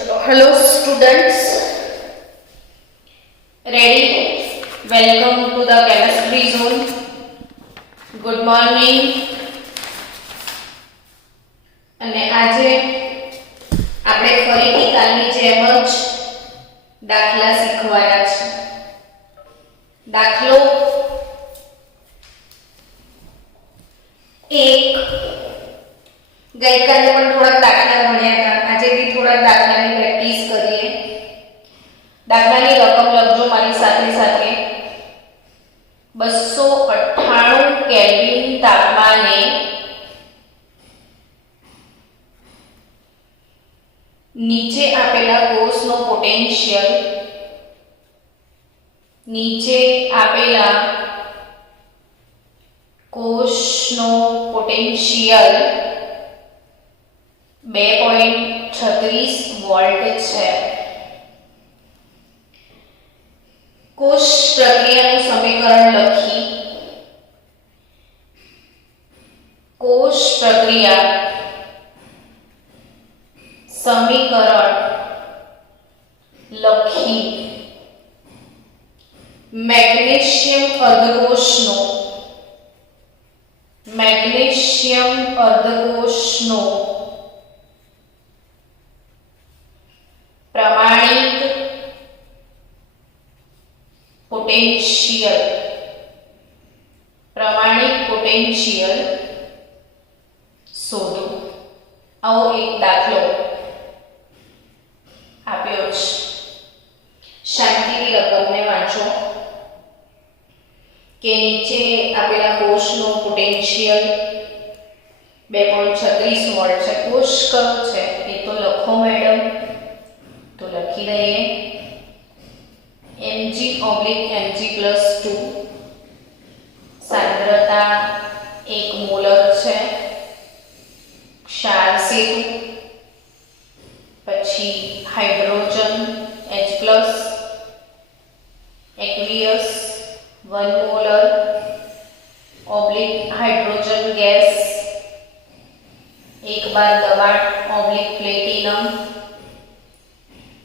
चलो hello students, ready? Welcome to the chemistry zone. Good morning. અને આજે આપણે ફરીથી કાલની જેમ જ દાખલા શીખવાના છે. દાખલો 1. ગઈકાલે પણ થોડા દાખલા ભણ્યા હતા. આજે બી થોડા દાખલાની પ્રેક્ટિસ કરીએ. દાખલાની રકમ લખજો મારી સાથે સાથે. 298 કેલ્વિન તાપમાને નીચે આપેલા કોષનો પોટેન્શિયલ બે 2.36 વોલ્ટ છે. કોષ પ્રક્રિયાનું સમીકરણ લખી. કોષ પ્રક્રિયા સમીકરણ લખી. મેગ્નેશિયમ અર્ધકોષનો પ્રમાણિત પોટેન્શિયલ શોધો. આવો એક દાખલો આપ્યો છે. શાંતિથી રકમને વાંચો કે નીચે આપેલા કોષનો પોટેન્શિયલ 2.36 વોલ્ટ છે. કોષ કયો છે એ તો લખો મેડમ. તો લખી દઈએ Mg/Mg+2. સાંદ્રતા 1 મોલર છે. ક્ષાર સેતુ, પછી hydrogen H+, aqueous 1 molar / hydrogen gas 1 બાર દબાણ / પ્લેટિનમ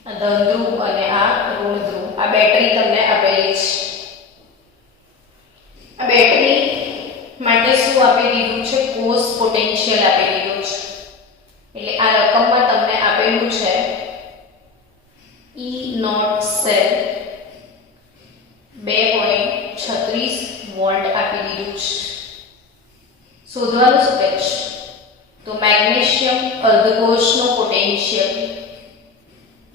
ધન ધ્રુવ અને આ ઋણ ધ્રુવ. આ બેટરી તમને આપેલી છે. આ બેટરી માટે શું આપી દીધું છે? કોષ પોટેન્શિયલ આપી દીધું છે. એટલે આ રકમમાં તમને આપેલું છે E0 સેલ 2.36 વોલ્ટ આપી દીધું છે. શોધવાનું શું છે? તો મેગ્નેશિયમ અર્ધકોષનો પોટેન્શિયલ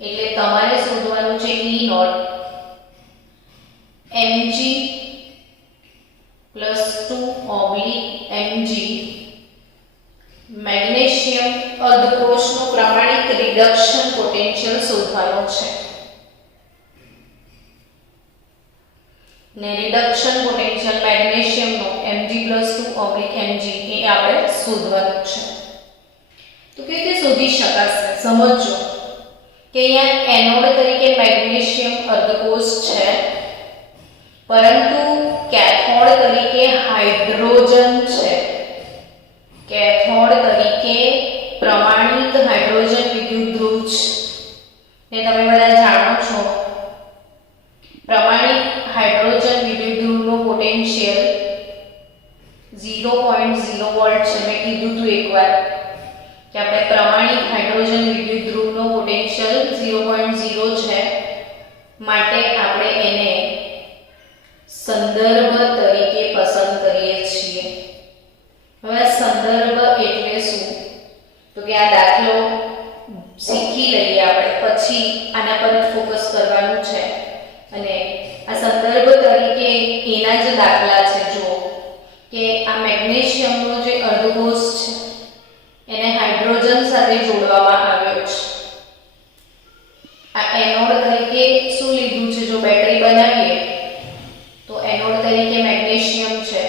એટલે તમારે શોધવાનું છે E0 Mg+2/Mg. મેગ્નેશિયમ અર્ધકોષનો પ્રમાણિત રિડક્શન પોટેન્શિયલ શોધવાનો છે. ને રિડક્શન પોટેન્શિયલ મેગ્નેશિયમનો Mg+2/Mg એ આપણે શોધવાનું છે. તો કેવી રીતે શોધી શકાશે? સમજો કે અહીંયા એનોડ તરીકે મેગ્નેશિયમ અર્ધકોષ છે, પરંતુ કેથોડ તરીકે હાઇડ્રોજન છે. કેથોડ તરીકે પ્રમાણિત હાઇડ્રોજન વિદ્યુત ધ્રુવ છે. ને તમે બધા જાણો છો પ્રમાણિત હાઇડ્રોજન વિદ્યુત ધ્રુવનો પોટેન્શિયલ 0.0 વોલ્ટ છે. મેં કીધું હતું એકવાર કે આપણે પ્રમાણિત હાઇડ્રોજન વિદ્યુત ધ્રુવનો પોટેન્શિયલ 0.0 છે. માટે આપણે એને સંદર્ભ તરીકે પસંદ કરીએ છીએ. હવે સંદર્ભ એટલે શું? તો કે આ દાખલો શીખી લઈએ આપણે, પછી આના પર ફોકસ કરવાનું છે. અને આ સંદર્ભ તરીકે એના જ દાખલા છે. જો કે આ મેગ્નેશિયમનો જે અર્ધકોષ છે એને હાઇડ્રોજન સાથે જોડવામાં આવ્યો છે. આ એનોડ તરીકે શું લીધું છે? જો બેટરી બનાવીએ તો એનોડ તરીકે મેગ્નેશિયમ છે.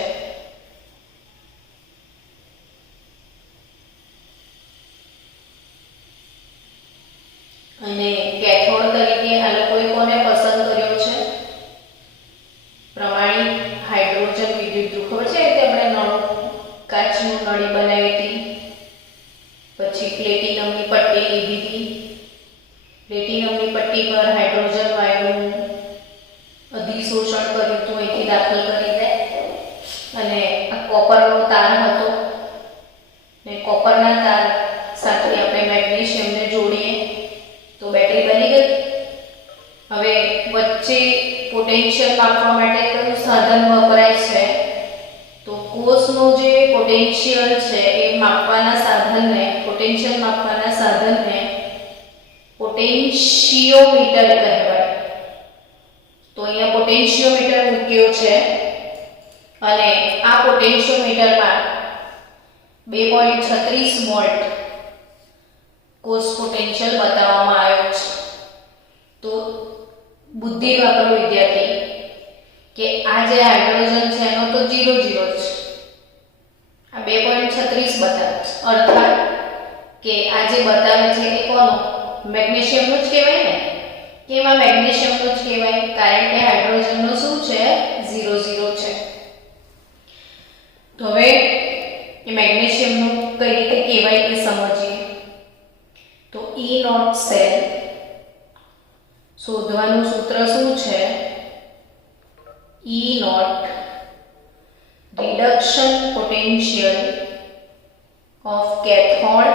અને કેથોડ તરીકે આ લોકોએ કોને પસંદ કર્યો છે? પ્રમાણિત હાઇડ્રોજન વિદ્યુત ધ્રુવ. ખબર છે કે આપણે કાચનું નળી બનાવી હતી, પછી પ્લેટિનમની પટ્ટી લીધી હતી, પ્લેટિનમની પટ્ટી પર હાઇડ્રોજન વાયુનું અધિશોષણ કર્યું હતું, અહીંથી દાખલ કરી દે. અને આ કોપરનો તાર હતો ને કોપરના તાર સાથે આપણે મેગ્નેશિયમને જોડીએ તો બેટરી બની ગઈ. હવે વચ્ચે પોટેન્શિયલ માપવા માટે કયું સાધન વપરાય છે? તો કોષનો જે પોટેન્શિયલ છે એ માપવાના સાધનને, પોટેન્શિયલ માપવાના સાધનને પોટેન્શિયોમીટર કહેવાય. તો અહીંયા પોટેન્શિયોમીટર મૂક્યો છે અને આ પોટેન્શિયોમીટરમાં 2.36 વોલ્ટ કોષ પોટેન્શિયલ બતાવવામાં આવ્યો છે. તો બુદ્ધિ વાપરો વિદ્યાર્થી કે આ જે હાઇડ્રોજન છે એનો તો 0 0 છે, આ 2.36 બતાવે છે, અર્થાત કે આ જે બતાવે છે એ કોનો? મેગ્નેશિયમનું જ કહેવાય ને. કે એમાં મેગ્નેશિયમનું જ કહેવાય કારણ કે હાઇડ્રોજનનો શું છે? 0 0 છે. તો હવે એ મેગ્નેશિયમનું કઈ રીતે કહેવાય એ સમજીએ. તો E0 સેલ શોધવાનું સૂત્ર શું છે? E0 reduction potential of cathode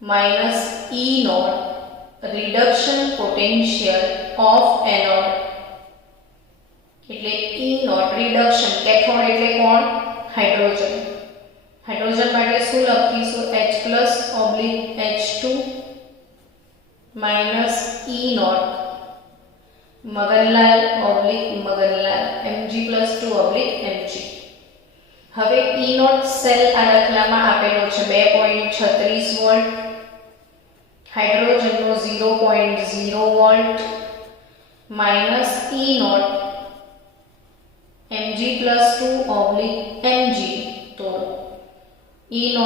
minus E0 reduction potential of anode. એટલે E0 રિડક્શન, કેથોડ એટલે કોણ? હાઇડ્રોજન. હાઇડ્રોજન માટે શું લખીશું? H+/H2 minus E0 મગનલાલ/મગનલાલ Mg+2/Mg. હવે E0 સેલ આ દાખલામાં આપેલો છે 2.36 volt, હાઇડ્રોજનનો 0.0 volt minus E0 Mg+2/Mg. તો E0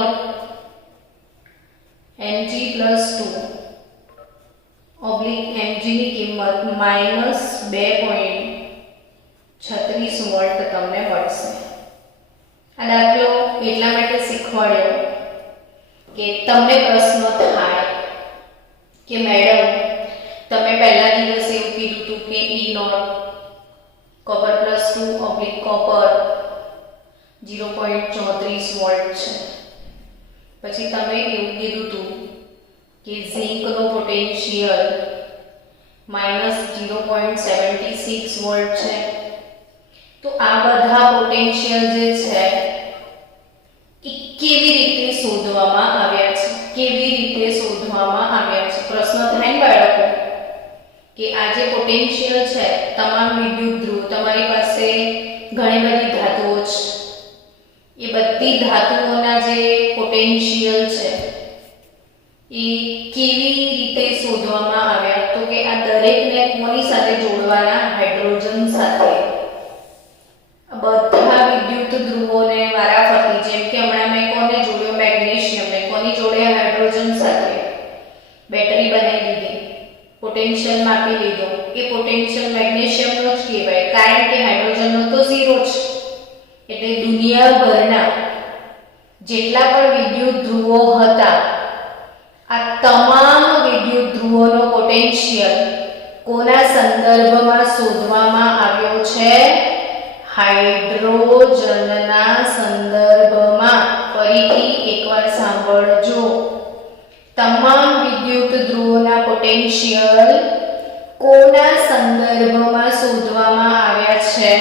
Mg+2/Mg ની કિંમત -2.36 વોલ્ટ તમને મળશે. આ દાખલો એટલા માટે શીખવાડ્યો કે તમને પ્રશ્ન થાય કે મેડમ તમે પહેલા દિવસે એવું કીધું હતું કે E0 copper +2 copper 0.34 વોલ્ટ છે. પછી તમે એવું કીધું હતું કે ઝિંકનો પોટેન્શિયલ -0.76 વોલ્ટ છે. તો આ બધા પોટેન્શિયલ જે છે એ કેવી રીતે શોધવામાં આવ્યા છે? કેવી રીતે શોધવામાં આવ્યા છે? પ્રશ્ન થાય બાળકો કે આ જે પોટેન્શિયલ છે, તમામ વિદ્યુત ધ્રુવ, તમારી પાસે ઘણી બધી ધાતુઓ છે, એ બધી ધાતુઓના જે પોટેન્શિયલ છે એ કેવી રીતે શોધવામાં આવ્યા? તો કે આ દરેકને કોની સાથે જોડવાના? હાઇડ્રોજન સાથે. બધા વિદ્યુત ધ્રુવોને વારાફરતી, જેમ કે હમણાં મેં કોને જોડ્યો? મેગ્નેશિયમને. કોની જોડે? હાઇડ્રોજન સાથે. બેટરી બનાવી દીધી, પોટેન્શિયલ માપી લીધો. એ પોટેન્શિયલ મેગ્નેશિયમનો જ કહેવાય કારણ કે હાઇડ્રોજનનો તો 0 છે. એટલે દુનિયાભરના જેટલા પણ વિદ્યુત ધ્રુવો હતા, આ તમામ વિદ્યુત ધ્રુવોનો પોટેન્શિયલ કોના સંદર્ભમાં શોધવામાં આવ્યો છે? હાઇડ્રોજનના સંદર્ભમાં. ફરીથી એકવાર સાંભળજો. તમામ વિદ્યુત ધ્રુવોના પોટેન્શિયલ કોના સંદર્ભમાં શોધવામાં આવ્યા છે?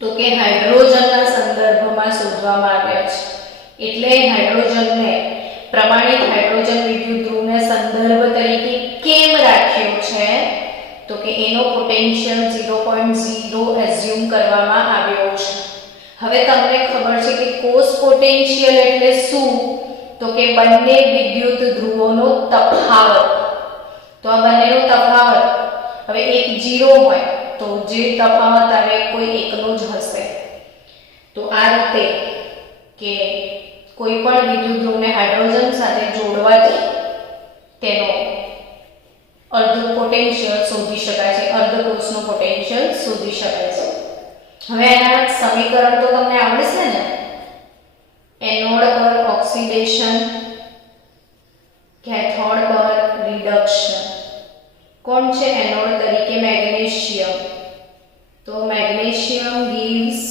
તો કે હાઇડ્રોજનના સંદર્ભમાં શોધવામાં આવ્યા છે. એટલે હાઇડ્રોજનને, પ્રમાણિત હાઇડ્રોજન વિદ્યુત ધ્રુવને સંદર્ભ તરીકે કેમ રાખ્યો છે? તો કે એનો પોટેન્શિયલ 0.0 એઝ્યુમ કરવામાં આવ્યો છે. હવે તમને ખબર છે કે કોષ પોટેન્શિયલ એટલે શું? તો કે બંને વિદ્યુત ધ્રુવોનો તફાવત. તો આ બંનેનો તફાવત, હવે એક 0 હોય તો જે તફાવત આવે કોઈ એકનો જ હશે. તો આ રીતે કે કોઈ પણ વિદ્યુત ધ્રુવને હાઇડ્રોજન સાથે જોડવાથી તેનો અર્ધ પોટેન્શિયલ શોધી શકાય છે, અર્ધ કોષનો પોટેન્શિયલ શોધી શકાય છે. હવે આના સમીકરણ તો તમને આવડે છે ને? એનોડ પર ઓક્સિડેશન, કેથોડ પર રિડક્શન. કોણ છે એનોડ તરીકે? મેગ્નેશિયમ. તો magnesium gives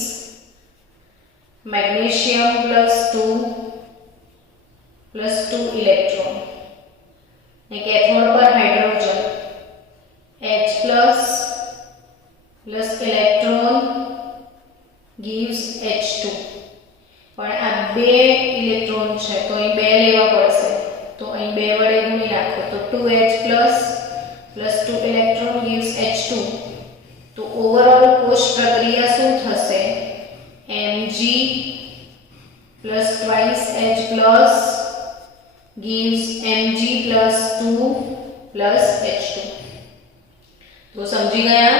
magnesium plus 2 electron. ને કેથોડ પર hydrogen H plus electron gives H2. પણ આ બે ઇલેક્ટ્રોન છે તો અહીં બે લેવા પડશે, તો અહીં બે વડે ગુણી નાખો તો 2H plus 2 electron gives H2. તો ઓવરઓલ કોષ પ્રક્રિયા શું થશે? Mg plus twice H plus gives Mg plus 2 plus H2. તો સમજી ગયા?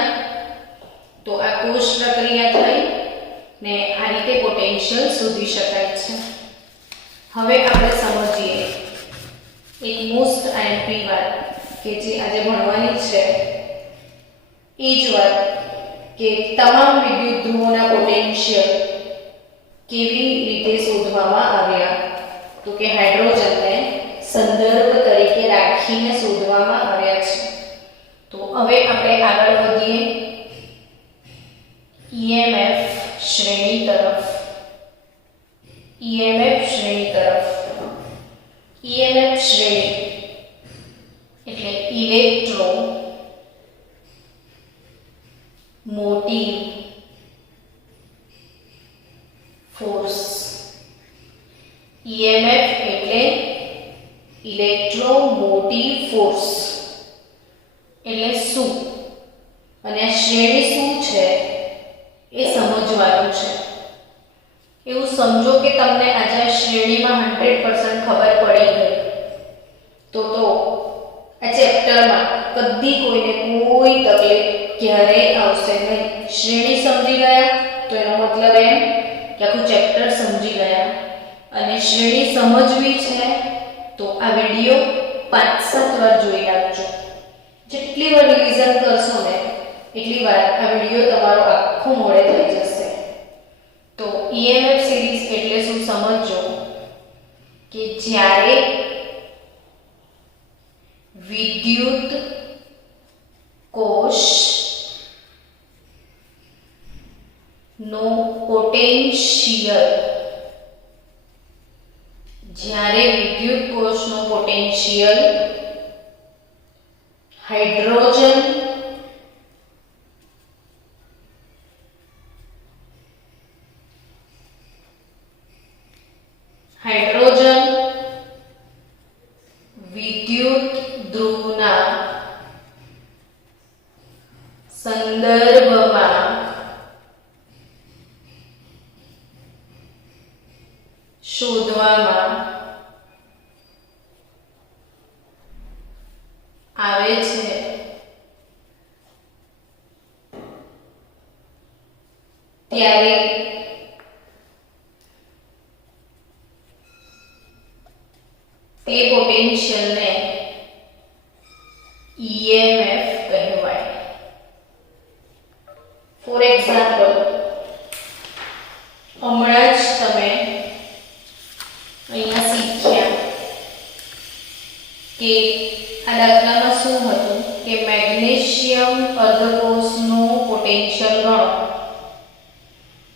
તો આ કોષ પ્રક્રિયા થઈ ને આ રીતે પોટેન્શિયલ શોધી શકાય છે. હવે આપણે સમજીએ એક મોસ્ટ આઈએમપી વાત કે જે આજે ભણવાની છે, એ જ વાત કે તમામ વિદ્યુત ધ્રુવોના પોટેન્શિયલ કેવી રીતે શોધવામાં આવ્યા? તો કે હાઇડ્રોજનને સંદર્ભ તરીકે રાખીને શોધવામાં આવ્યા છે. તો હવે આપણે આગળ વધીએ EMF શ્રેણી તરફ. EMF શ્રેણી એટલે ઇલેક્ટ્રો મોટિવ ફોર્સ. EMF એટલે ઇલેક્ટ્રોમોટિવ ફોર્સ એટલે શું અને આ શ્રેણી શું છે એ સમજવાનું છે. એવું સમજો કે તમને આજે આ શ્રેણીમાં 100% ખબર પડી ગઈ તો આ ચેપ્ટરમાં કદી કોઈને કોઈ તકલીફ ક્યારેય આવશે નહીં. શ્રેણી સમજી ગયા તો એનો મતલબ એમ કે આખું ચેપ્ટર સમજી ગયા. અને શ્રેણી સમજવી છે તો આ વિડિયો 5-7 વાર જોઈ નાખજો. જેટલી વાર રિવિઝન કરશો ને એટલી વાર આ વિડિયો તમારો આખો મોડે થઈ જશે. તો EMF સિરીઝ એટલે શું સમજો કે જ્યારે વિદ્યુત કોષ નો પોટેન્શિયલ હાઇડ્રોજન વિદ્યુત ધ્રુવના સંદર્ભમાં શોધવામાં આવે છે ત્યારે તે પોટેન્શિયલને EMF કહેવાય. ફોર એક્ઝામ્પલ, હમણાં જ તમે અહીંયા શીખ્યા કે આ દાખલામાં શું હતું કે મેગ્નેશિયમ અર્ધકોષનું પોટેન્શિયલ ગણો.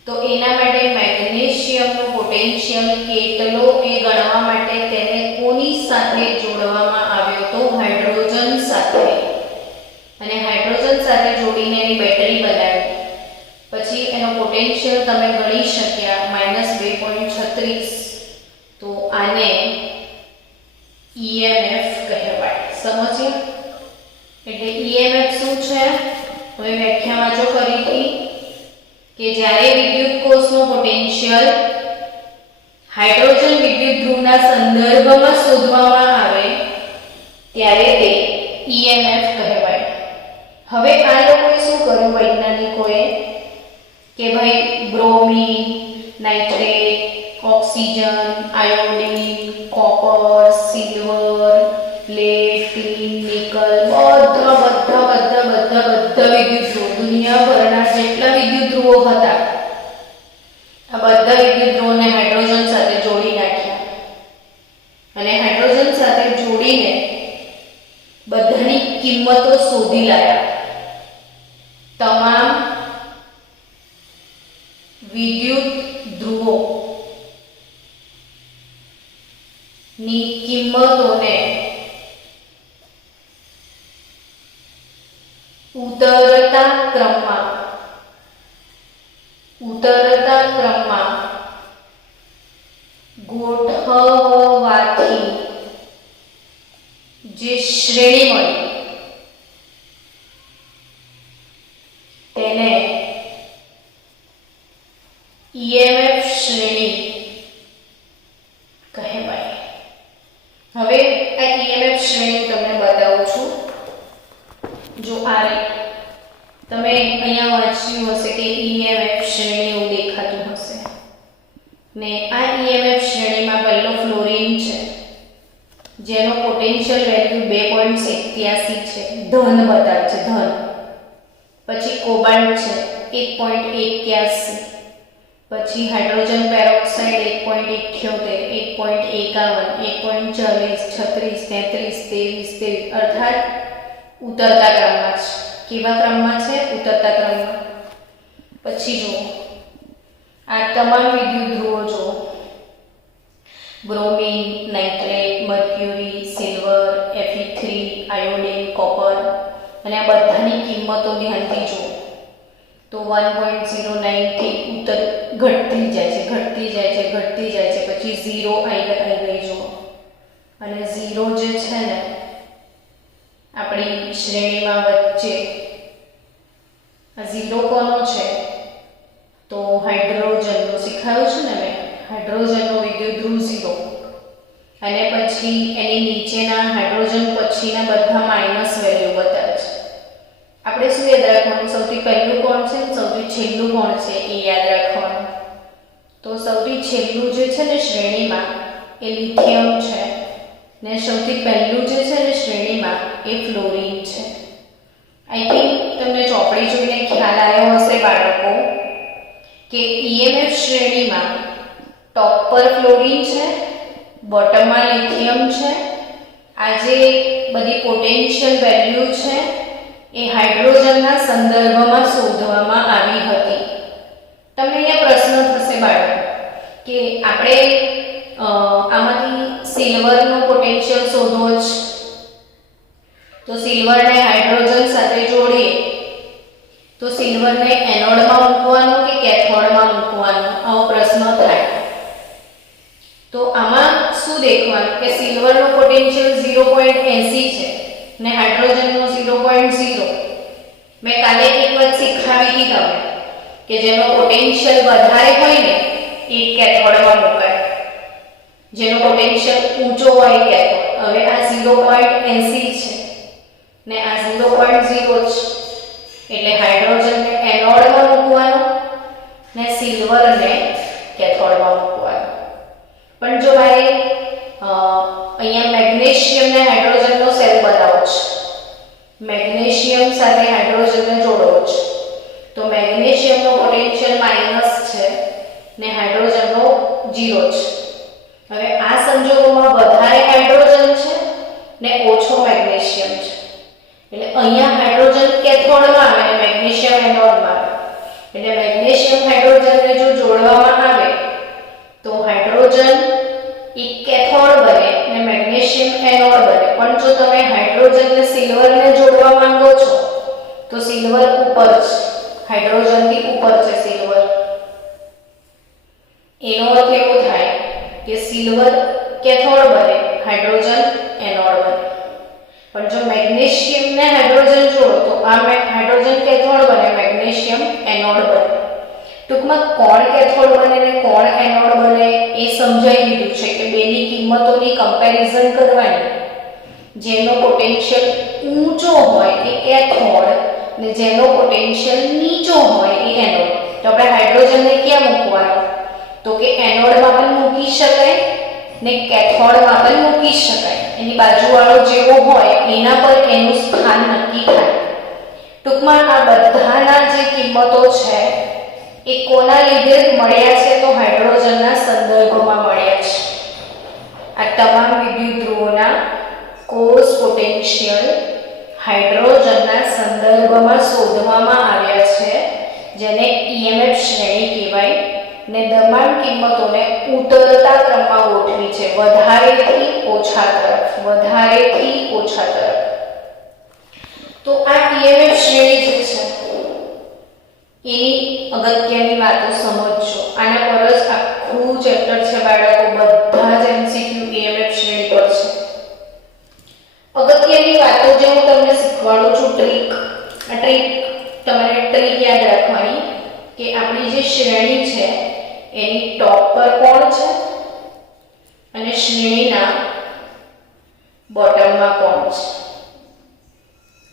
તો એના માટે મેગ્નેશિયમનું પોટેન્શિયલ કેટલો એ ગણવા માટે તેને કોની સાથે જોડવામાં આવ્યો? તો હાઇડ્રોજન સાથે. અને હાઇડ્રોજન સાથે જોડીને એની બેટરી બનાવી. પછી એનો પોટેન્શિયલ તમે ગણી શક્યા -2.36. તો આને EMF કહેવાય. સમજ્યા? એટલે EMF શું છે? હવે વ્યાખ્યા વાંચો ફરીથી કે જ્યારે વિદ્યુત કોષનો પોટેન્શિયલ હાઇડ્રોજન વિદ્યુત ધ્રુવના સંદર્ભમાં શોધવામાં આવે ત્યારે તે EMF કહેવાય. હવે આ લોકોએ શું કર્યું વૈજ્ઞાનિકોએ કે ભાઈ bromine, nitrate, oxygen, iodine, copper, silver, lead, tin, nickel બધા વિદ્યુત ધ્રુવો દુનિયાભરના જેટલા વિદ્યુત ધ્રુવો હતા આ બધા વિદ્યુત ધ્રુવોને હાઇડ્રોજન સાથે જોડી નાખ્યા. અને હાઇડ્રોજન સાથે જોડીને બધાની કિંમતો શોધી લાયા. તમામ વિદ્યુત ધ્રુવો ની કિંમતોને ઉતરતા ક્રમમાં ગોઠવવાથી જે શ્રેણી મળી તેને EMF શ્રેણી કહેવાય. હવે આ EMF શ્રેણી તમને બતાવું છું. જો આ તમે અહીંયા વાંચ્યું હશે કે EMF શ્રેણી એવું દેખાતું હશે ને આ EMF શ્રેણીમાં પહેલો ફ્લોરિન છે જેનો પોટેન્શિયલ વેલ્યુ 2.87 છે, ધન બતાવે છે, ધન. પછી કોબાલ્ટ છે 1.81, પછી હાઇડ્રોજન પેરોક્સાઇડ 1.78, 1.51, 1.40, 36, 33, 23, અર્થાત ઉતરતા ક્રમમાં છે. કેવા ક્રમમાં છે? ઉતરતા ક્રમમાં. પછી જુઓ આ તમામ વિદ્યુત ધ્રુવો જુઓ, bromine, nitrate, mercury, silver, Fe3, iodine, copper, અને આ બધાની કિંમતો ધ્યાનથી જુઓ તો 1.09 થી ઘટતી જાય છે, પછી 0 આવી ગઈ જુઓ. અને 0 જે છે ને આપણી શ્રેણીમાં વચ્ચે, આ 0 કોનો છે? તો હાઇડ્રોજનનો શીખાયું છે ને મેં, હાઇડ્રોજનનો વિદ્યુત ધ્રુવ 0, અને પછી એની નીચેના હાઇડ્રોજન પછીના બધા માઇનસ વેલ્યુ બતાવે છે. આપણે શું યાદ રાખવાનું? સૌથી પહેલું કોણ છે ને સૌથી છેલ્લું કોણ છે એ યાદ રાખવાનું. તો સૌથી છેલ્લું જે છે ને શ્રેણીમાં એ લિથિયમ છે ને સૌથી પહેલું જે છે ને શ્રેણીમાં એ ફ્લોરિન છે. આઈ થિંક તમને ચોપડી જોઈને ખ્યાલ આવ્યો હશે બાળકો કે EMF શ્રેણીમાં ટોપ પર ફ્લોરિન છે, બોટમમાં લિથિયમ છે. આ જે બધી પોટેન્શિયલ વેલ્યુ છે એ હાઇડ્રોજનના સંદર્ભમાં શોધવામાં આવી હતી. તમને અહીંયા પ્રશ્ન થશે બાળકો કે આપણે આમાંથી સિલ્વરનો પોટેન્શિયલ શોધવો છે તો સિલ્વરને હાઇડ્રોજન સાથે જોડીએ તો સિલ્વરને એનોડમાં મૂકવાનો કે કેથોડમાં મૂકવાનો, આવો પ્રશ્ન થાય. તો આમાં શું દેખવાનું કે સિલ્વરનો પોટેન્શિયલ 0.80 છે ને હાઇડ્રોજનનો 0.0. મેં કાલે એક વાત શીખવાડી હતી તમને કે જેનો પોટેન્શિયલ વધારે હોય ને એ કેથોડમાં મુકાય, જેનો પોટેન્શિયલ ઊંચો હોય કેથોડ. હવે આ 0.80 છે ને આ 0.0 છે એટલે હાઇડ્રોજનને એનોડમાં મૂકવાનો ને સિલ્વરને કેથોડમાં મૂકવાનો. પણ જો મારે અહીંયા મેગ્નેશિયમ ને હાઇડ્રોજનનો સેલ બનાવવો છે, મેગ્નેશિયમ સાથે હાઇડ્રોજનને જોડવો છે, તો મેગ્નેશિયમનો પોટેન્શિયલ માઇનસ છે ને હાઇડ્રોજનનો 0 છે. હવે આ સંજોગોમાં વધારે હાઇડ્રોજન છે ને ઓછો મેગ્નેશિયમ છે એટલે અહીંયા હાઇડ્રોજન કેથોડમાં આવે અને મેગ્નેશિયમ એનોડમાં આવે. એટલે મેગ્નેશિયમ હાઇડ્રોજનને જો જોડવામાં આવે તો હાઇડ્રોજન એક કેથોડ બને અને મેગ્નેશિયમ એનોડ બને. પણ જો તમે હાઇડ્રોજન ને સિલ્વરને જોડવા માંગો છો તો સિલ્વર ઉપર છે, હાઇડ્રોજનથી ઉપર છે સિલ્વર. એનો અર્થ એવો થાય કે સિલ્વર કેથોડ બને, હાઇડ્રોજન એનોડ બને. પણ જો મેગ્નેશિયમ ને હાઇડ્રોજન જોડો તો આ હાઇડ્રોજન કેથોડ બને, મેગ્નેશિયમ એનોડ બને. ટૂંકમાં કોણ કેથોડ બને ને કોણ એનોડ બને એ સમજાઈ દીધું છે કે બેની કિંમતોની કમ્પેરિઝન કરવાની. જેનો પોટેન્શિયલ ઊંચો હોય એ કેથોડ ને જેનો પોટેન્શિયલ નીચો હોય એ એનોડ. તો આપણે હાઇડ્રોજનને ક્યાં મૂકવાનો? તો કે એનોડમાં પણ મૂકી શકાય ને કેથોડમાં પણ મૂકી શકાય. એની બાજુવાળો જેવો હોય એના પર એનું સ્થાન નક્કી થાય. ટૂંકમાં આ બધાના જે કિંમતો છે એ કોના લીધે મળ્યા છે? તો હાઇડ્રોજનના સંદર્ભમાં મળ્યા છે. આ તમામ વિદ્યુત ધ્રુવોના કોષ પોટેન્શિયલ હાઇડ્રોજનના સંદર્ભમાં શોધવામાં આવ્યા છે, જેને EMF શ્રેણી કહેવાય, ને દબાણ કિંમતોને ઉતરતા ક્રમમાં ગોઠવી છે, વધારેથી ઓછા તરફ, વધારેથી ઓછા તરફ. તો આ EMF શ્રેણી જે છે એની અગત્યની વાતો સમજજો. આના પર જ આખું ચેપ્ટર છે બાળકો, બધા જ MCQ EMF શ્રેણી પર છે. અગત્યની વાતો જે હું તમને શીખવાડું છું, ટ્રીક, આ ટ્રીક તમારે ટ્રીક યાદ રાખવાની કે આપણી જે શ્રેણી છે એની ટોપ પર કોણ છે અને શ્રેણીના બોટમમાં કોણ છે.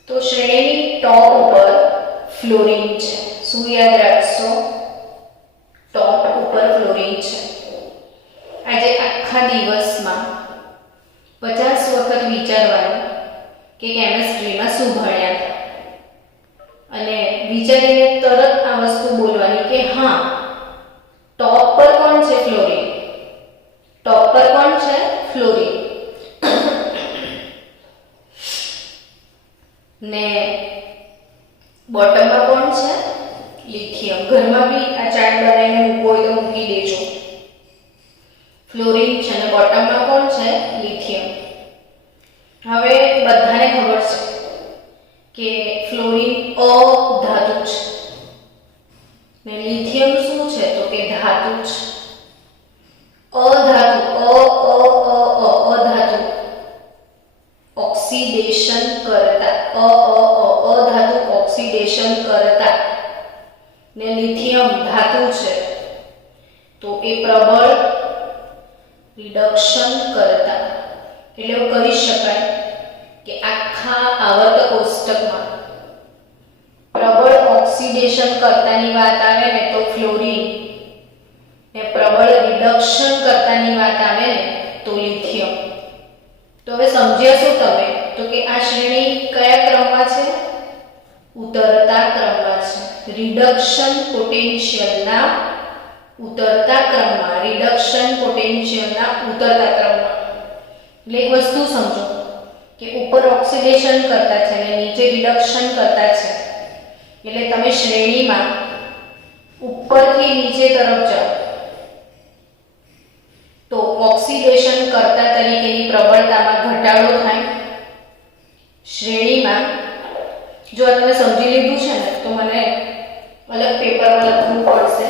તો શ્રેણીની ટોપ ઉપર ફ્લોરિન છે. શું યાદ રાખશો? ટોપ ઉપર ફ્લોરિન છે. આજે આખા દિવસમાં 50 વખત વિચારવાનું કે કેમિસ્ટ્રીમાં શું ભણ્યા હતા, અને વિચારીને તરત આ વસ્તુ બોલવાની કે હા, ટોપ પર કોણ છે? ફ્લોરિન. ટોપ પર કોણ છે? ફ્લોરિન. ને બોટમમાં કોણ છે? લિથિયમ. ઘરમાં બી આ ચાર્ટ બનાવીને મૂકો હોય તો મૂકી દેજો. ફ્લોરિન છે અને બોટમમાં કોણ છે? લિથિયમ. હવે બધાને ખબર છે કે ફ્લોરિન અધાતુ છે ને લિથિયમ શું છે? તો કે ધાતુ છે. અધાતુ, અધાતુ ઓક્સિડેશન કરતા, અધાતુ ઓક્સિડેશન કરતા, ને લિથિયમ ધાતુ છે તો એ પ્રબળ રિડક્શન કરતા. એટલે એવું કહી શકાય કે આખા આવર્ત કોષ્ટકમાં પ્રબળ ઓક્સિડેશન કરતાની વાત આવે ને તો ફ્લોરિન, ને પ્રબળ રિડક્શન કરતાની વાત આવે ને તો લિથિયમ. તો હવે સમજ્યા શું તમે? તો કે આ શ્રેણી કયા ક્રમમાં છે? ઉતરતા ક્રમમાં છે. રિડક્શન પોટેન્શિયલના ઉતરતા ક્રમમાં, રિડક્શન પોટેન્શિયલના ઉતરતા ક્રમમાં. એટલે એક વસ્તુ સમજો કે ઉપર ઓક્સિડેશન કરતા છે અને નીચે રિડક્શન કરતા છે, એટલે તમે શ્રેણીમાં ઉપરથી નીચે તરફ જાઓ તો ઓક્સિડેશન કરતા તરીકેની પ્રબળતામાં ઘટાડો થાય. શ્રેણીમાં જો તમે સમજી લીધું છે ને તો મને અલગ પેપરમાં લખવું પડશે.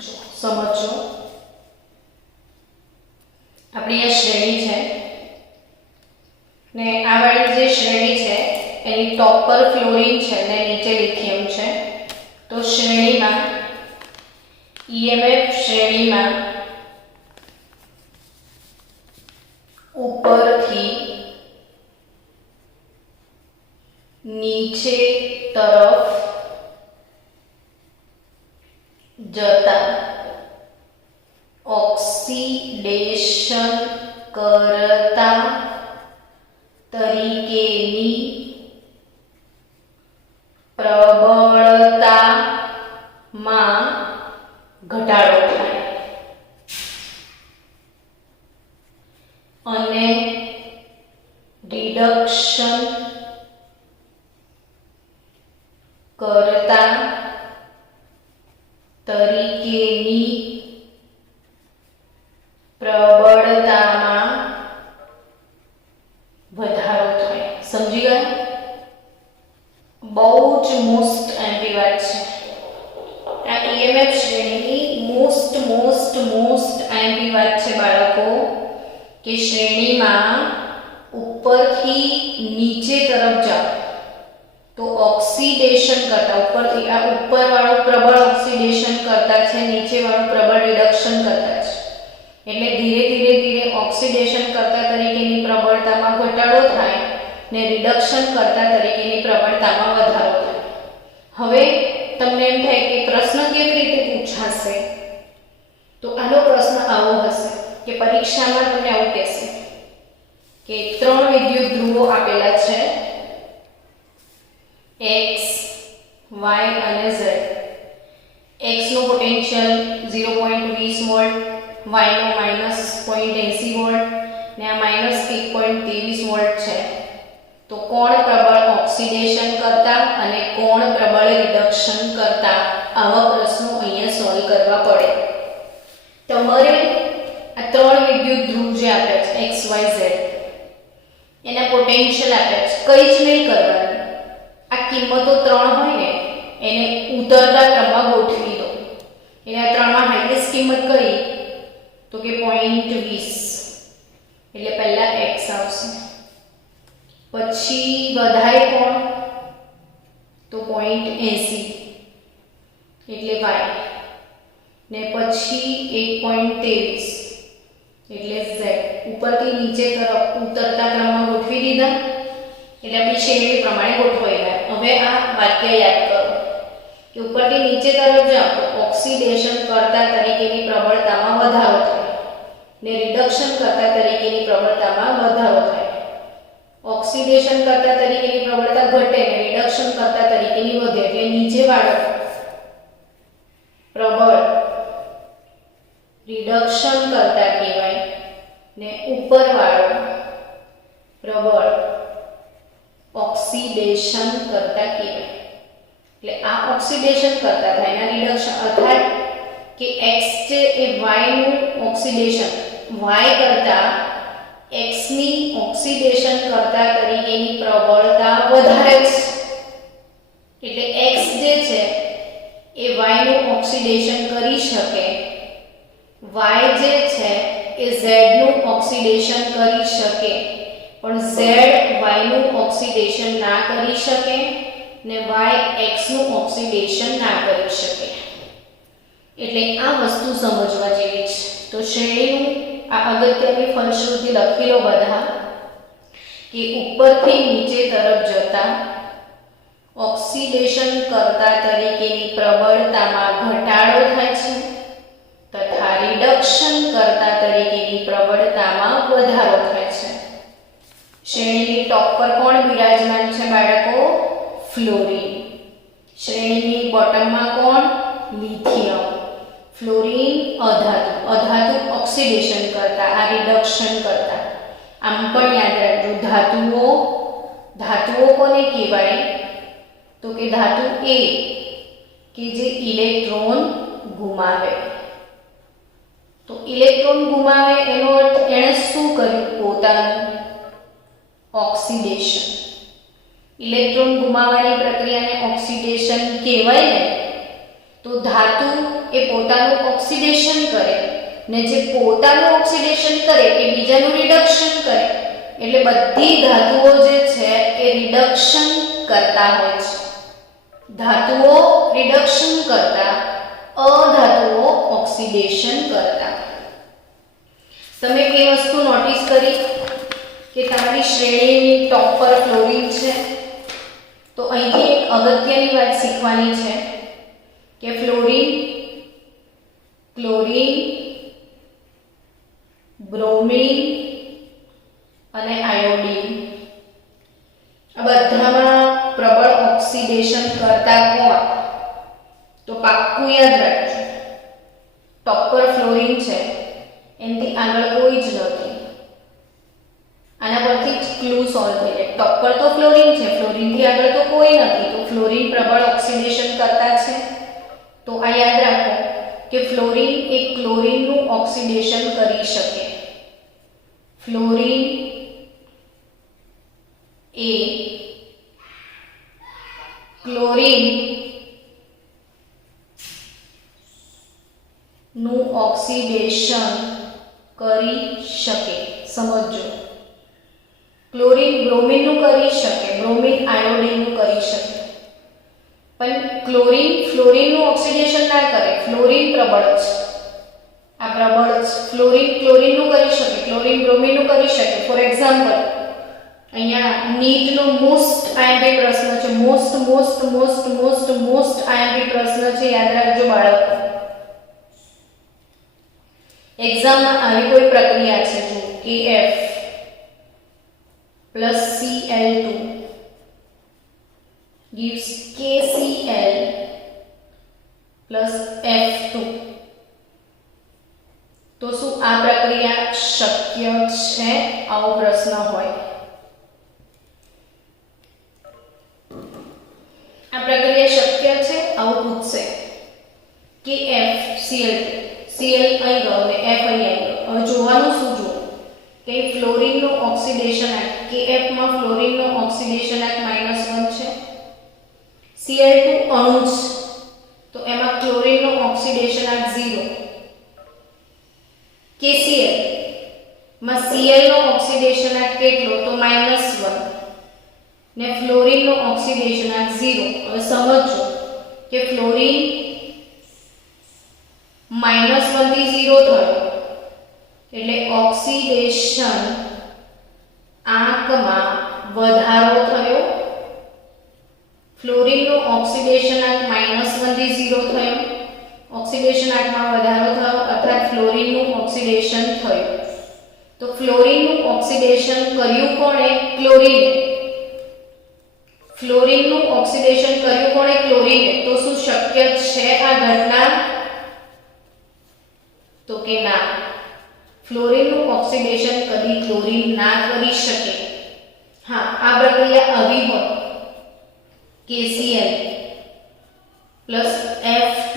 જો સમજો, આપણી આ શ્રેણી છે ને આ વાળી જે શ્રેણી છે એની ટોપ પર ફ્લોરિન છે ને નીચે લિથિયમ છે. તો શ્રેણીમાં EMF શ્રેણીમાં ઉપરથી નીચે તરફ જતા ઓક્સિડેશન કરતા તરીકેની પ્રબળતામાં ઘટાડો થાય અને રિડક્શન કરતા તરીકેની પ્રબળતામાં વધારો થાય. સમજી ગયા? બહુ જ મોસ્ટ એમ્પી વાત છે. આ EMF શ્રેણીની મોસ્ટ એમ્પી વાત છે બાળકો, કે શ્રેણીમાં ઉપરથી નીચે તરફ જાઓ તો ઓક્સિડેશન કરતા, ઉપરથી આ ઉપર વાળું પ્રબળ ઓક્સિડેશન કરતા છે, નીચે વાળું પ્રબળ રિડક્શન કરતા છે. એટલે ધીરે ધીરે ઓક્સિડેશન કરતા તરીકેની પ્રબળતામાં ઘટાડો થાય ને રિડક્શન કરતા તરીકેની પ્રબળતામાં વધારો થાય. હવે તમને એમ થાય કે પ્રશ્ન કેવી રીતે પૂછાશે? તો આનો પ્રશ્ન આવો હશે કે પરીક્ષામાં તમને આવું કહેશે કે 3 વિદ્યુત ધ્રુવો આપેલા છે, X, y અને z. x નો પોટેન્શિયલ 0.20 વોલ્ટ, y નો -0.80 વોલ્ટ ને આ -1.23 વોલ્ટ છે. તો કોણ પ્રબળ ઓક્સિડેશન કરતા અને કોણ પ્રબળ રિડક્શન કરતા, આવા પ્રશ્નો અહીંયા સોલ્વ કરવા પડે. તમારે આ ત્રણ વિદ્યુત ધ્રુવ જે આપ્યા છે x y z, એના પોટેન્શિયલ આપ્યા છે, કંઈ જ નહીં કરવાનું. આ કિંમતો ત્રણ હોય ને એને ઉતરતા ક્રમમાં ગોઠવી દો. એટલે આ ત્રણમાં હાઈએસ્ટ કિંમત કઈ તો કે 0.20, એટલે પહેલા x આવશે, પછી વધારે કોણ તો 0.80 એટલે y, ને પછી 1.23 એટલે z. ઉપરથી નીચે તરફ ઉતરતા ક્રમમાં ગોઠવી દીધા એટલે આપણી શ્રેણી પ્રમાણે ગોઠવાઈ ગયા. હવે આ વાક્ય યાદ કરો કે ઉપરથી નીચે તરફ જાઓ તો ઓક્સિડેશન કરતા તરીકેની પ્રબળતામાં વધારો થાય ને રિડક્શન કરતા તરીકેની પ્રબળતામાં વધારો થાય. ઓક્સિડેશન કરતા તરીકેની પ્રબળતા ઘટે ને રિડક્શન કરતા તરીકેની વધે. એટલે નીચે વાળો પ્રબળ રિડક્શન કરતા કહેવાય ને ઉપર વાળો પ્રબળ ઓક્સિડેશન કરતા કહેવાય. એટલે આ ઓક્સિડેશન કરતા થાય એના રિડક્શન, અર્થાત કે x છે એ y નું ઓક્સિડેશન, y કરતા x ની ઓક્સિડેશન કરતા તરીકેની પ્રબળતા વધારે છે. એટલે x જે છે એ y નું ઓક્સિડેશન કરી શકે, y જે છે એ z નું ઓક્સિડેશન કરી શકે, પણ z y નું ઓક્સિડેશન ના કરી શકે ને y x નું ઓક્સિડેશન ના કરી શકે. એટલે આ વસ્તુ સમજવા જેવી છે. તો શ્રેણીનું આ અગત્યની ફલશ્રુતિ લખી લો બધા કે ઉપરથી નીચે તરફ જતા ઓક્સિડેશન કરતા તરીકેની પ્રબળતામાં ઘટાડો થાય છે તથા રિડક્શન કરતા તરીકેની પ્રબળતામાં વધારો થાય છે. શ્રેણીની ટોપ પર કોણ બિરાજમાન છે બાળકો? ફ્લોરિન. શ્રેણીની બોટમમાં કોણ? લિથિયમ. ફ્લોરિન અધાતુ, અધાતુ ઓક્સિડેશન કરતા, આ રિડક્શન કરતા. આમ પણ યાદ રાખજો, ધાતુઓ કોને કહેવાય તો કે ધાતુ એ કે જે ઇલેક્ટ્રોન ગુમાવે. તો ઇલેક્ટ્રોન ગુમાવે એનો અર્થ એણે શું કર્યું? પોતાનું ઓક્સિડેશન. ઇલેક્ટ્રોન ગુમાવવાની પ્રક્રિયાને ઓક્સિડેશન કહેવાય ને. તો ધાતુ એ પોતાનું ઓક્સિડેશન કરે ને જે પોતાનું ઓક્સિડેશન કરે એ બીજાનું રિડક્શન કરે. એટલે બધી ધાતુઓ જે છે એ રિડક્શન કરતા હોય છે. ધાતુઓ રિડક્શન કરતા, અધાતુઓ ઓક્સિડેશન કરતા. તમે એ વસ્તુ નોટિસ કરી કે તમારી શ્રેણીની ટોપ પર ફ્લોરિન છે, તો અહીંથી એક અગત્યની વાત શીખવાની છે કે ફ્લોરિન, ક્લોરીન, બ્રોમિન અને આયોડીન આ બધામાં પ્રબળ ઓક્સિડેશન કરતા કોણ? તો પાક્કું યાદ રાખજો, ટોપ પર ફ્લોરિન છે, એનાથી આગળ કોઈ જ નથી. આના પરથી જ ક્લુ સોલ્વ થઈ જાય. ટોપ પર તો ફ્લોરિન છે, ફ્લોરિનથી આગળ તો કોઈ નથી, તો ફ્લોરિન પ્રબળ ઓક્સિડેશન કરતા છે. તો આ યાદ રાખો કે ફ્લોરિન એ ક્લોરીનનું ઓક્સિડેશન કરી શકે. ફ્લોરિન એ ક્લોરીન નું ઓક્સિડેશન કરી શકે. સમજો, ક્લોરીન બ્રોમિન નું કરી શકે, બ્રોમિન આયોડીન નું કરી શકે, પણ ક્લોરીન ફ્લોરિન નું ઓક્સિડેશન ના કરે. ફ્લોરિન પ્રબળ છે, આ પ્રબળ છે. ફ્લોરિન ક્લોરીન નું કરી શકે, ક્લોરીન બ્રોમિન નું કરી શકે. ફોર એક્ઝામ્પલ, અહીંયા નીટ નો મોસ્ટ આઈએમપી પ્રશ્ન છે, મોસ્ટ આઈએમપી પ્રશ્ન છે, યાદ રાખજો બાળકો. એક્ઝામમાં આવી કોઈ પ્રક્રિયા છે જો KF + Cl2 gives KCl plus F2. તો શું આ પ્રક્રિયા શક્ય છે? આવો પ્રશ્ન હોય. આ પ્રક્રિયા શક્ય છે આવું પૂછશે કે FCl Cl અહીં ગયો ને F અહીં આવી ગયો. હવે જોવાનું શું જુઓ કે ફ્લોરિનનો ઓક્સિડેશન એક્ટ Kf માં ફ્લોરિનનો ઓક્સિડેશન એક્ટ -1 છે. Cl2 અણુ છે તો એમાં ક્લોરીનનો ઓક્સિડેશન એક્ટ 0. KCl માં Cl નો ઓક્સિડેશન એક્ટ કેટલો? તો -1 ને ફ્લોરિનનો ઓક્સિડેશન એક્ટ 0. હવે સમજો કે ફ્લોરિન -1 થી 0 થયો એટલે ઓક્સિડેશન આંકમાં વધારો થયો. ફ્લોરિનનો ઓક્સિડેશન આંક -1 થી 0 થયો, ઓક્સિડેશન આંકમાં વધારો થયો અર્થાત ફ્લોરિનનું ઓક્સિડેશન થયું. તો ફ્લોરિનનું ઓક્સિડેશન કર્યું કોણે? ક્લોરીને. ફ્લોરિનનું ઓક્સિડેશન કર્યું કોણે? ક્લોરીને. તો શું શક્ય છે આ ઘટના? તો કે ના, ફ્લોરિનનું ઓક્સિડેશન કદી ક્લોરીન ના કરી શકે. હા, આ પ્રક્રિયા આવી હોત KCl plus F2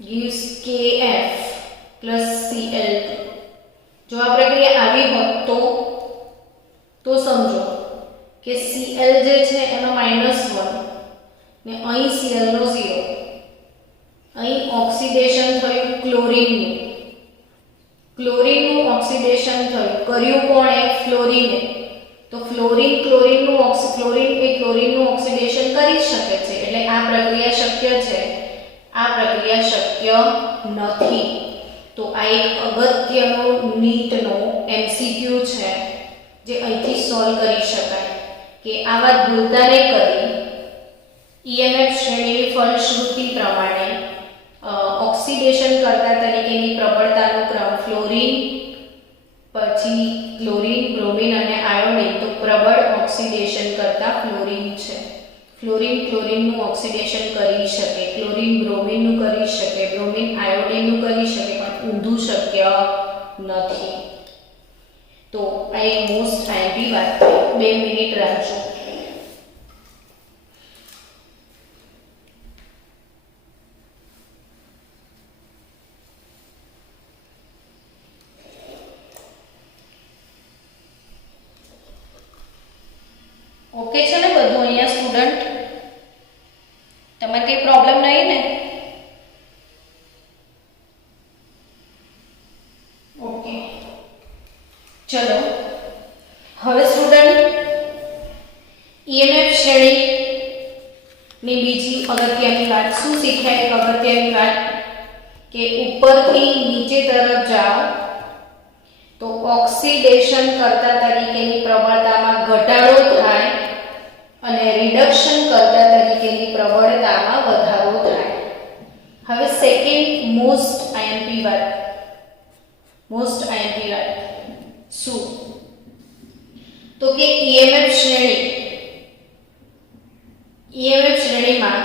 gives Kf plus Cl2. જો આ પ્રક્રિયા આવી હોત તો સમજો કે Cl જે છે એનો -1 ને અહીં Cl નો 0. અહીં ઓક્સિડેશન થયું ક્લોરીનનું. ક્લોરીનનું ઓક્સિડેશન થયું કર્યું કોણે? ફ્લોરિને. તો ફ્લોરિન ક્લોરીનનું ઓક્સિડેશન કરી શકે છે એટલે આ પ્રક્રિયા શક્ય છે. આ પ્રક્રિયા શક્ય નથી. તો આ એક અગત્યનો નીટનો MCQ છે જે અહીંથી સોલ્વ કરી શકાય કે આ વાત ભૂલતા નહીં કરી. EMF શ્રેણીની ફલશ્રુતિ પ્રમાણે ઓક્સિડેશન કરતા તરીકેની પ્રબળતાનો ક્રમ ફ્લોરિન, પછી ક્લોરીન, બ્રોમિન અને આયોડિન. તો પ્રબળ ઓક્સિડેશન કરતા ફ્લોરિન છે. ફ્લોરિન ક્લોરીનનું ઓક્સિડેશન કરી શકે, ક્લોરીન બ્રોમિનનું કરી શકે, બ્રોમિન આયોડિનનું કરી શકે, પણ ઊંધું શક્ય નથી. તો આ એક મોસ્ટ આઈમ્પી વાત થઈ. 2 મિનિટ રાખજો. ઓકે છે ને બધું અહીંયા સ્ટુડન્ટ? તમારે કઈ પ્રોબ્લેમ નહીં ને? ઓકે, ચલો હવે સ્ટુડન્ટ EMF શ્રેણીની બીજી અગત્યની વાત શું શીખ્યા? એક અગત્યની વાત કે ઉપરથી નીચે તરફ જાઓ તો ઓક્સિડેશન કરતા તરીકેની પ્રબળતામાં ઘટાડો થાય અને રિડક્શન કરતા તરીકેની પ્રબળતામાં વધારો થાય. હવે સેકન્ડ મોસ્ટ આઈએમપી વાત શું? તો કે EMF શ્રેણીમાં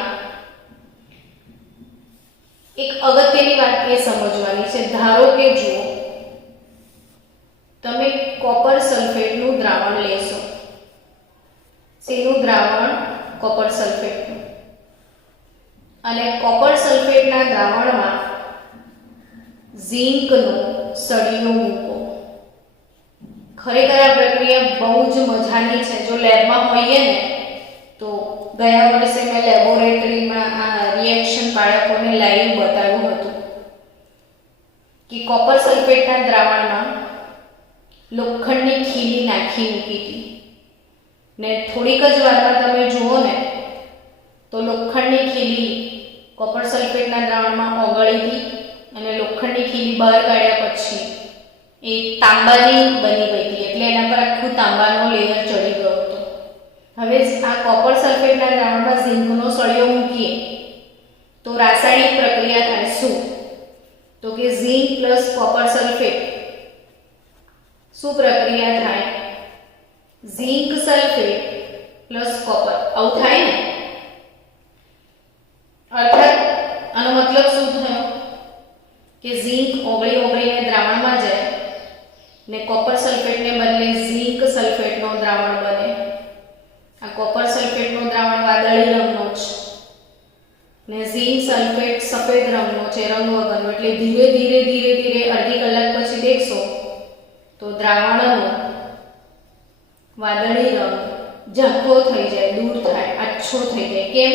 એક અગત્યની વાત એ સમજવાની છે. ધારો કે જુઓ તમે કોપર સલ્ફેટનું દ્રાવણ લેશો. શેનું દ્રાવણ? કોપર સલ્ફેટનું. અને કોપર સલ્ફેટના દ્રાવણમાં ઝિંકનો સળિયો મૂકો. ખરેખર આ પ્રક્રિયા બહુ જ મજાની છે. જો લેબમાં હોઈએ ને તો ગયા વર્ષે મેં લેબોરેટરીમાં આ રિએક્શન બાળકોને લાઈવ બતાવ્યું હતું કે કોપર સલ્ફેટના દ્રાવણમાં લોખંડની ખીલી નાખી મૂકી હતી ને થોડીક જ વારમાં તમે જુઓ ને તો લોખંડની ખીલી કોપર સલ્ફેટના દ્રાવણમાં ઓગળી હતી અને લોખંડની ખીલી બહાર કાઢ્યા પછી એ તાંબાની બની ગઈ હતી. એટલે એના પર આખું તાંબાનો લેયર ચડી ગયો હતો. હવે આ કોપર સલ્ફેટના દ્રાવણમાં ઝિંકનો સળિયો મૂકીએ તો રાસાયણિક પ્રક્રિયા થાય. શું? તો કે ઝિંક પ્લસ કોપર સલ્ફેટ શું પ્રક્રિયા થાય? Zinc sulphate plus copper. આવું થાય ને? અર્થાત આનો મતલબ શું થયો કે ઝીંક ઓગળી ઓગળીને દ્રાવણમાં જાય ને કોપર સલ્ફેટને બદલે ઝીંક સલ્ફેટનો દ્રાવણ બને. આ કોપર સલ્ફેટનો દ્રાવણ વાદળી રંગનો છે ને ઝીંક સલ્ફેટ સફેદ રંગનો છે, રંગ વગરનો. એટલે ધીરે ધીરે ધીરે ધીરે અડધી કલાક પછી દેખશો તો દ્રાવણનો વાદળી રંગ ઝાંખો થઈ જાય, દૂર થાય, આછો થઈ જાય. કેમ?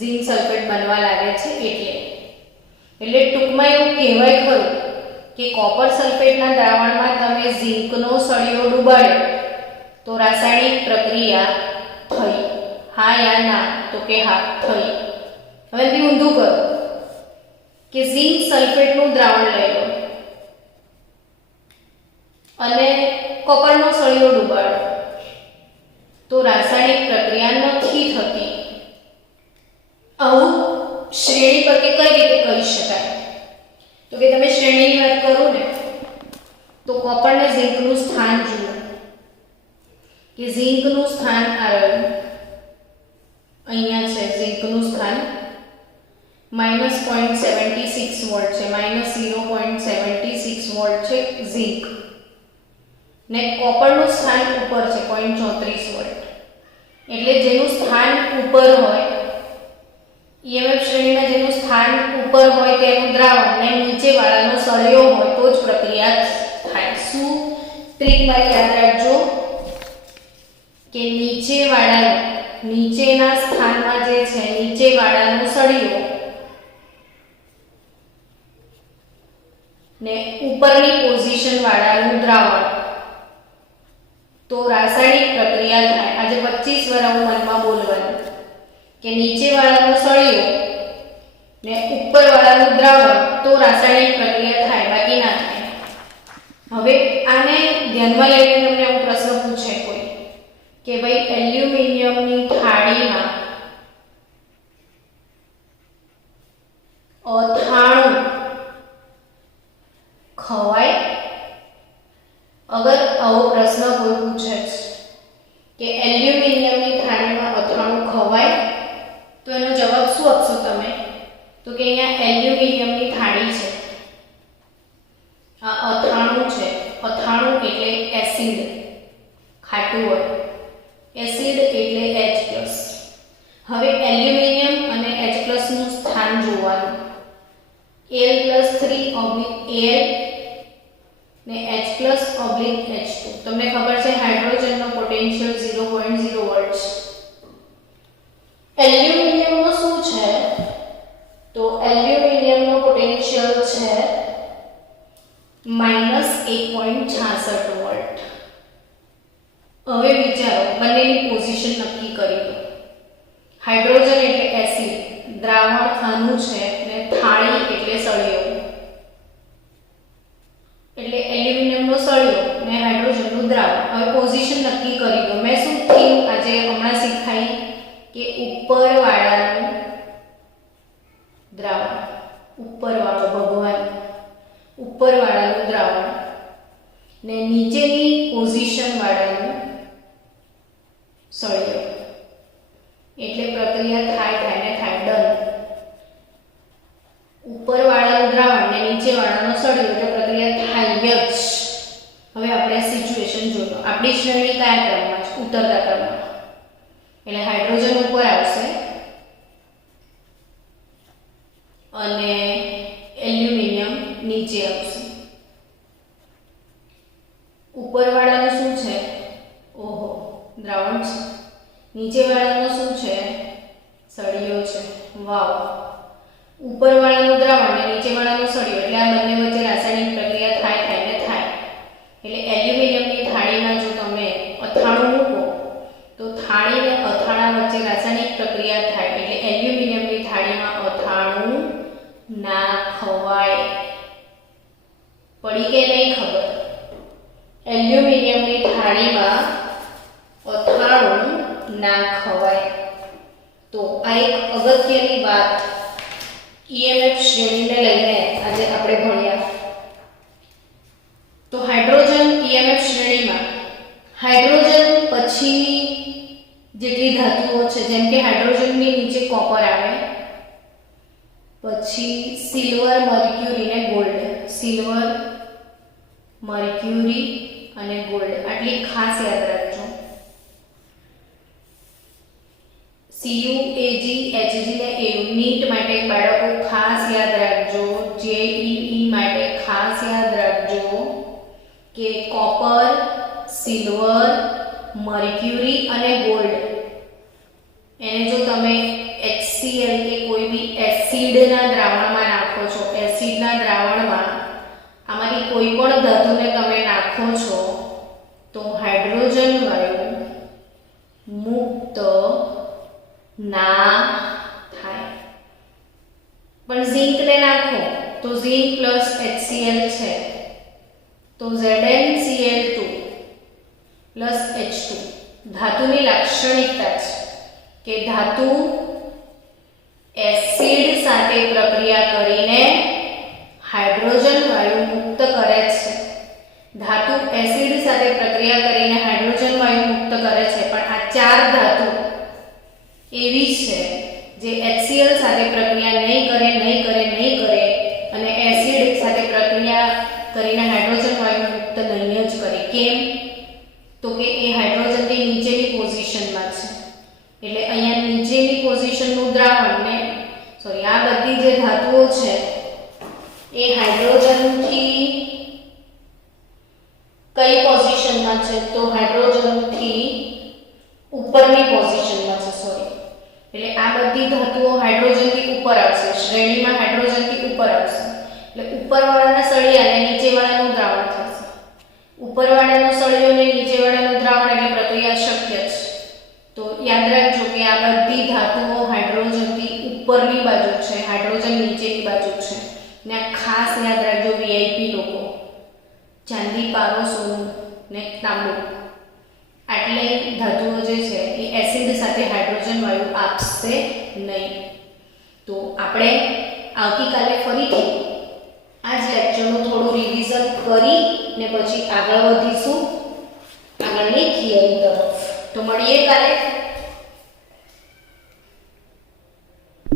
ઝીંક સલ્ફેટ બનવા લાગે છે એટલે ટૂંકમાં એવું કહેવાય ખરું કે કોપર સલ્ફેટના દ્રાવણમાં તમે ઝીંકનો સળિયો ડુબાડ્યો તો રાસાયણિક પ્રક્રિયા થઈ. હા યા ના? તો કે હા થઈ. હવે બી ઊંધું કરો કે ઝીંક સલ્ફેટનું દ્રાવણ લઈ લો અને કોપરનો સળિયો ડુબાડો તો રાસાયણિક પ્રક્રિયા નથી થતી. આવું શ્રેણી પર કે કઈ રીતે કહી શકાય? તો કે તમે શ્રેણીની વાત કરો ને તો કોપર ને ઝીંકનું સ્થાન જુઓ કે ઝીંકનું સ્થાન આ રહ્યું, અહીંયા છે ઝીંકનું સ્થાન -0.76 વોલ્ટ છે, -0.76 વોલ્ટ છે ઝીંક ને કોપરનું સ્થાન ઉપર છે 0.34 વોલ્ટ. એટલે જેનું સ્થાન ઉપર હોય ઈએમએફ શ્રેણીમાં જેનું સ્થાન ઉપર હોય તેનું દ્રાવણ ને નીચે વાળાનો સળિયો હોય તો જ પ્રક્રિયા થાય. શું ટ્રીક મારી યાદ રાખજો કે નીચે વાળાનો નીચેના સ્થાનમાં જે છે નીચે વાળાનો સળિયો ને ઉપરની પોઝિશન વાળાનું દ્રાવણ તો રાસાયણિક પ્રક્રિયા થાય. આજે 25 વાર આવું મનમાં બોલવાનું કે નીચે વાળાનો સળિયો ને ઉપર વાળાનું દ્રાવણ તો રાસાયણિક પ્રક્રિયા થાય, બાકી ના થાય. હવે આને ધ્યાનમાં લઈને તમને આવો પ્રશ્ન પૂછે કોઈ કે ભાઈ એલ્યુમિનિયમની થાળીમાં અથાણું ખવાય? અગર આવો પ્રશ્ન કોઈ પૂછે કે એલ્યુમિનિયમની થાળીમાં અથાણું ખવાય તો એનો જવાબ શું આપશો તમે? તો કે અહીંયા એલ્યુમિનિયમની થાળી છે, આ અથાણું છે. અથાણું એટલે એસિડ, ખાટું હોય, એસિડ એટલે H+. હવે એલ્યુમિનિયમ અને H+ નું સ્થાન જોવાનું. Al+3/Al ને H+/H2. તમને ખબર છે હાઇડ્રોજનનો પોટેન્શિયલ 0.0 વોલ્ટ છે. એલ્યુમિનિયમનો શું છે? તો એલ્યુમિનિયમનો પોટેન્શિયલ છે -1.66 વોલ્ટ. હવે વિચારો, બંનેની પોઝિશન નક્કી કરી દો. હાઇડ્રોજન એટલે એસિડ, દ્રાવણ આનું છે ને થાળી એટલે સળિયો. એટલે એલ્યુમિનિયમનો સળિયો ને હાઇડ્રોજનનું દ્રાવણ. હવે પોઝિશન નક્કી કરી દો. મેં શું થયું આજે હમણાં શીખાઈ કે ઉપરવાળાનું દ્રાવણ, ઉપરવાળો ભગવાન, ઉપરવાળાનું દ્રાવણ ને નીચેની પોઝિશન વાળાનું સળિયો. એટલે પ્રક્રિયા થાય ને થાય, ડન. ઉપરવાળાનું દ્રાવણ ને નીચેવાળાનો સળિયો એટલે પ્રક્રિયા થાય જ. હવે આપણે સિચ્યુએશન જોયો. આપણી શ્રેણી કયા ક્રમમાં છે? ઉતરતા ક્રમમાં. એટલે હાઇડ્રોજન ઉપર આવશે અને એલ્યુમિનિયમ નીચે આવશે. ઉપરવાળાનું શું છે? ઓહો, દ્રાવણ છે. નીચેવાળાનું શું છે? સળિયો છે. વાવ. ઉપરવાળાનું દ્રાવણ ને નીચેવાળાનો સળિયો એટલે આ બંને વચ્ચે રાસાયણિક પ્રક્રિયા થાય ને થાય. એટલે એલ્યુમિનિયમની થાળીમાં જો તમે અથાણું મૂકો તો થાળી ને અથાણા વચ્ચે રાસાયણિક પ્રક્રિયા થાય. એટલે એલ્યુમિનિયમની થાળીમાં અથાણું ના ખવાય. પડી કે નહીં ખબર? એલ્યુમિનિયમની થાળીમાં અથાણું ના ખવાય. તો આ એક અગત્યની વાત ઈએમએફ શ્રેણીને લઈને આજે આપણે ભણ્યા. તો હાઇડ્રોજન ઈએમએફ શ્રેણીમાં હાઇડ્રોજન પછીની જેટલી ધાતુઓ છે, જેમ કે હાઇડ્રોજનની નીચે કોપર આવે, પછી સિલ્વર, મર્ક્યુરી ને ગોલ્ડ. સિલ્વર, મર્ક્યુરી અને ગોલ્ડ, આટલી ખાસ યાદ રાખજો. CUAG, HG ને AU નીટ માટે બાળકો ખાસ યાદ રાખજો. JEE માટે ખાસ યાદ રાખજો કે કોપર, સિલ્વર, મર્ક્યુરી અને ગોલ્ડ એને જો તમે HCl કે કોઈ બી એસિડના દ્રાવણમાં નાખો છો, એસિડના દ્રાવણમાં આમાંથી કોઈ પણ ધાતુને તમે નાખો છો તો હાઇડ્રોજન વાયુ મુક્ત ના થાય. પણ ઝિંકને નાખો તો ઝિંક પ્લસ HCl છે તો ZnCl2 પ્લસ H2. ધાતુની લાક્ષણિકતા છે કે ધાતુ એસિડ સાથે પ્રક્રિયા કરીને હાઇડ્રોજન વાયુ મુક્ત કરે છે. ધાતુ એસિડ સાથે પ્રક્રિયા કરીને હાઇડ્રોજન વાયુ મુક્ત કરે છે, પણ આ ચાર ધાતુ એવી છે જે HCl સાથે પ્રક્રિયા નહીં કરે અને એસિડ સાથે પ્રક્રિયા કરીને હાઇડ્રોજન વાયુ મુક્ત નહીં જ કરે. કેમ? તો કે એ હાઇડ્રોજનની નીચેની પોઝિશનમાં છે. એટલે અહીંયા નીચેની પોઝિશનનું દ્રાવણ ને આ બધી જે ધાતુઓ છે એ હાઇડ્રોજનથી કઈ પોઝિશનમાં છે? તો હાઇડ્રોજનથી ઉપરની પોઝિશનમાં છે. એટલે આ બધી ધાતુઓ હાઇડ્રોજનથી ઉપર આવશે, શ્રેણીમાં હાઇડ્રોજનથી ઉપર આવશે. એટલે ઉપરવાળાના સળિયા અને નીચેવાળાનું દ્રાવણ થશે. ઉપરવાળાનો સળિયો અને નીચેવાળાનું દ્રાવણ એટલે પ્રક્રિયા શક્ય છે. તો યાદ રાખજો કે આ બધી ધાતુઓ હાઇડ્રોજનથી ઉપરની બાજુ છે, હાઇડ્રોજન નીચેની બાજુ છે. ને આ ખાસ યાદ રાખજો VIP લોકો, ચાંદી, પારો, સોનું ને તાંબુ આટલી ધાતુઓ જે છે એ એસિડ સાથે હાઇડ્રોજન વાયુ આપશે નહીં. તો આપણે આવતીકાલે ફરીથી આ જ લેક્ચરનું થોડું રિવિઝન કરી ને પછી આગળ વધીશું આગળની થિયરી તરફ. તો મળીએ કાલે.